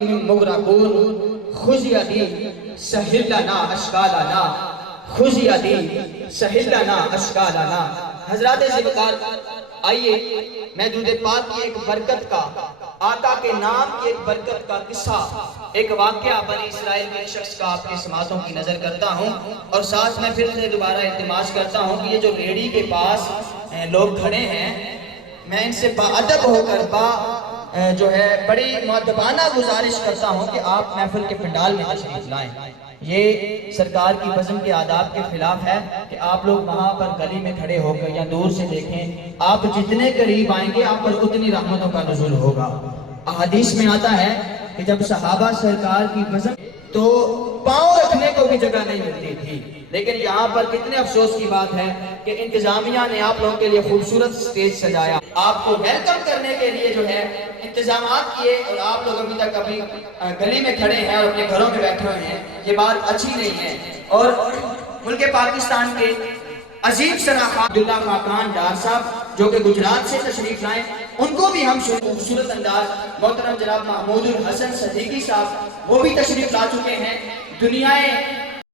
مغرقون خذ یدی سہل لنا اشکالنا خذ یدی سہل لنا اشکالنا۔ حضرات ذوالفقار، آئیے میں دودھ پاک کی ایک برکت کا، آقا کے نام کی ایک برکت کا قصہ، ایک واقعہ بنی اسرائیل کے شخص کا آپ کی سماعتوں کی نظر کرتا ہوں، اور ساتھ میں پھر سے دوبارہ التماس کرتا ہوں کہ یہ جو ریڑھی کے پاس لوگ کھڑے ہیں، میں ان سے باادب ہو کر جو ہے بڑی مؤدبانہ گزارش کرتا ہوں کہ آپ محفل کے پنڈال میں تشریف لائیں۔ یہ سرکار کی بزم کے آداب کے خلاف ہے کہ آپ لوگ وہاں پر گلی میں کھڑے ہو کر یا دور سے دیکھیں، آپ جتنے قریب آئیں گے آپ پر اتنی رحمتوں کا نزول ہوگا۔ احادیث میں آتا ہے کہ جب صحابہ سرکار کی بزم تو پاؤں رکھنے کو بھی جگہ نہیں ملتی تھی، لیکن یہاں پر کتنے افسوس کی بات ہے کہ انتظامیہ نے آپ لوگوں کے لیے خوبصورت سٹیج سجایا، آپ کو ویلکم کرنے کے لیے جو ہے انتظامات کیے، اور آپ لوگ ابھی تک ابھی گلی میں کھڑے ہیں اور اپنے گھروں میں بیٹھے ہوئے ہیں۔ یہ بات اچھی نہیں ہے۔ اور ملک پاکستان کے عظیم شناخت عبداللہ خاقان ڈار صاحب جو کہ گجرات سے تشریف لائیں، ان کو بھی ہم خوبصورت انداز، محترم جناب محمود الحسن صدیقی صاحب وہ بھی تشریف لا چکے ہیں۔ دنیا